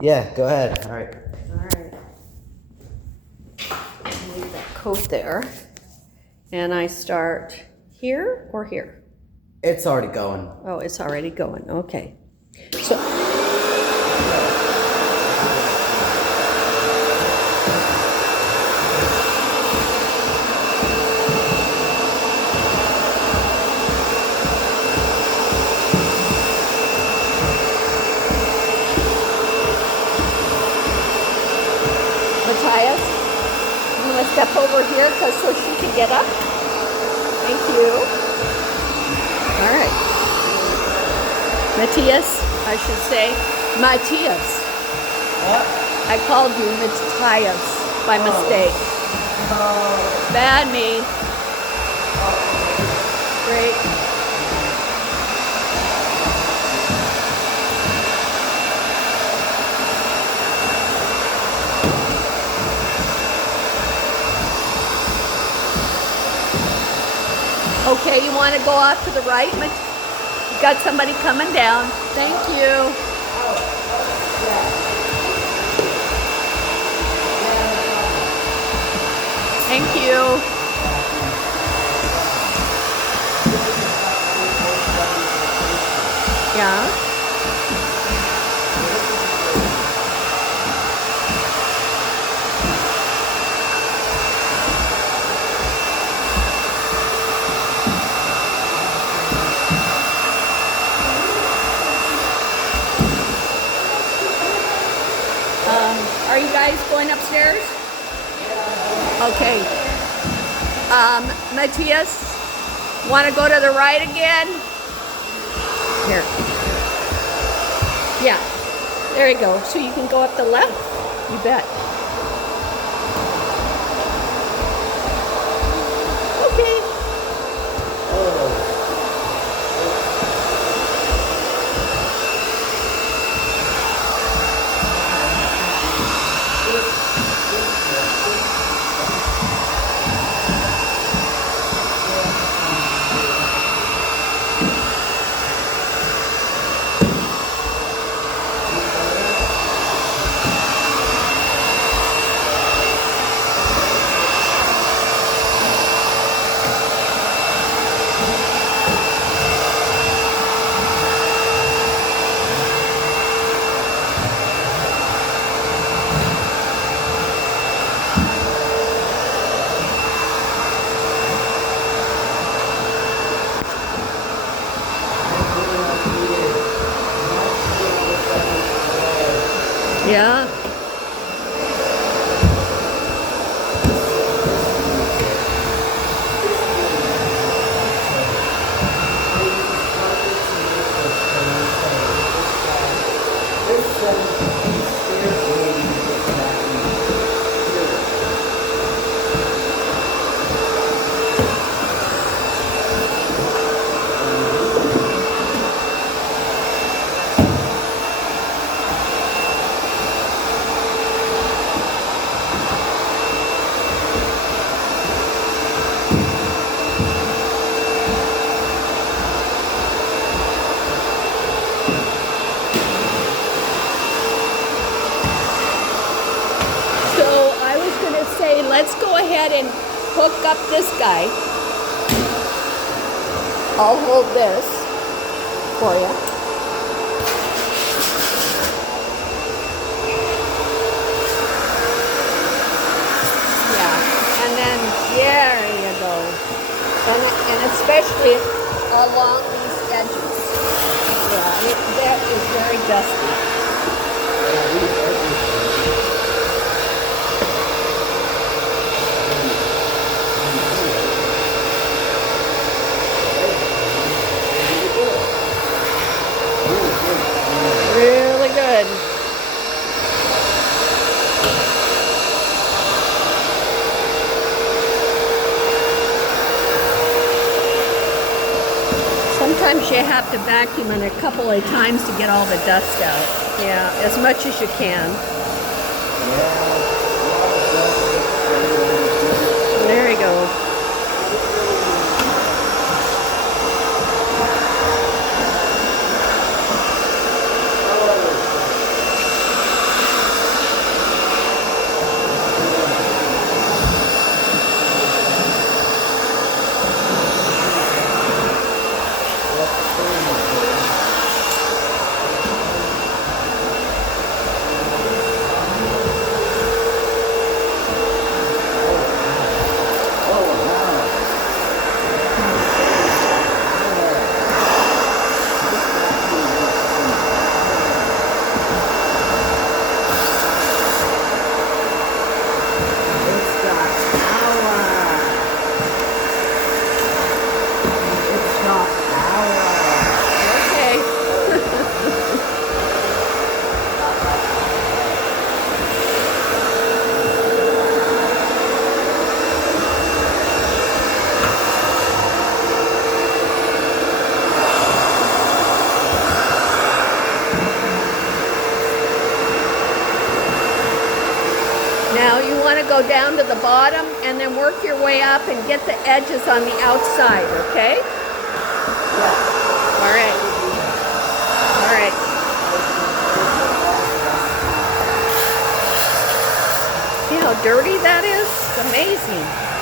Yeah, go ahead. All right. All right. Leave that coat there. And I start here or here? It's already going. Oh, it's already going. Okay. So. Matthias, you want to step over here so she can get up? Thank you. All right. Matthias, I should say. Matthias. What? I called you Matthias by mistake. Bad me. Great. Okay, you want to go off to the right? You got somebody coming down. Thank you. Thank you. Yeah. Are you guys going upstairs? Okay. Matthias, want to go to the right again? Here. Yeah. There you go. So you can go up the left? You bet. Okay. Yeah. Let's go ahead and hook up this guy. I'll hold this for you. Yeah, and then there you go. And especially along these edges. Yeah, that is very dusty. Really good. Sometimes you have to vacuum it a couple of times to get all the dust out. Yeah, as much as you can. There you go. Now you want to go down to the bottom and then work your way up and get the edges on the outside, okay? All right. All right. See how dirty that is? It's amazing.